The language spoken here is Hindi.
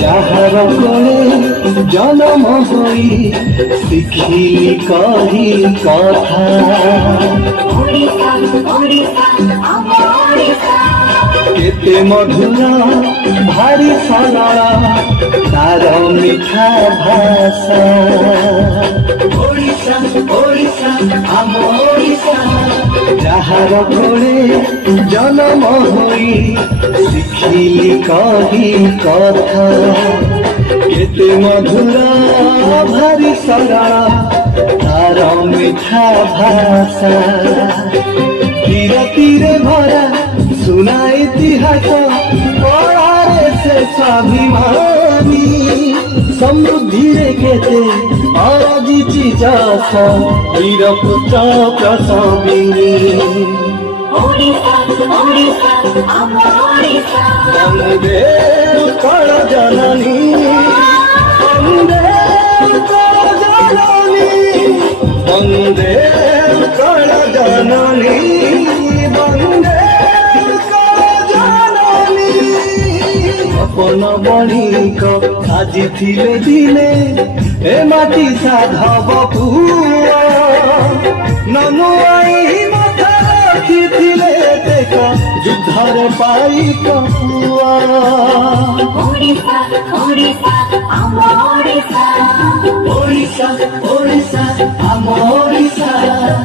ଯାହାର କୋଳେ ଜନମ ହୋଇ ଶିଖିଲି କହି କଥା। କେତେ ମଧୁର ଭାରି ସରଳ ତାର ମିଠା ଭାଷା। ଓଡ଼ିଶା ଓଡ଼ିଶା ଆମ ଓଡ଼ିଶା ଯାହାର କୋଳେ ଜନମ ହୋଇ ଶିଖିଲି କହି କଥା। କେତେ ମଧୁର ଭାରି ସରଳ ତାର ମିଠା ଭାଷା। କିରତିରେ ଭରା सुना इतिहास पढ़ारे से स्वाभिमानी। समृद्धि रे केते अरजिची जस वीरपुत्र प्रसविनी। वंदे उत्कल जननी वंदे उत्कल जननी वंदे उत्कल जननी वंदे अपन बणिक साजिथिले दिने ए माटी साधव पुआ। ननु आई माथा रखिथिले देख युद्धर पाइक पुआ। ओडिशा ओडिशा आम ओडिशा ओडिशा ओडिशा आम ओडिशा।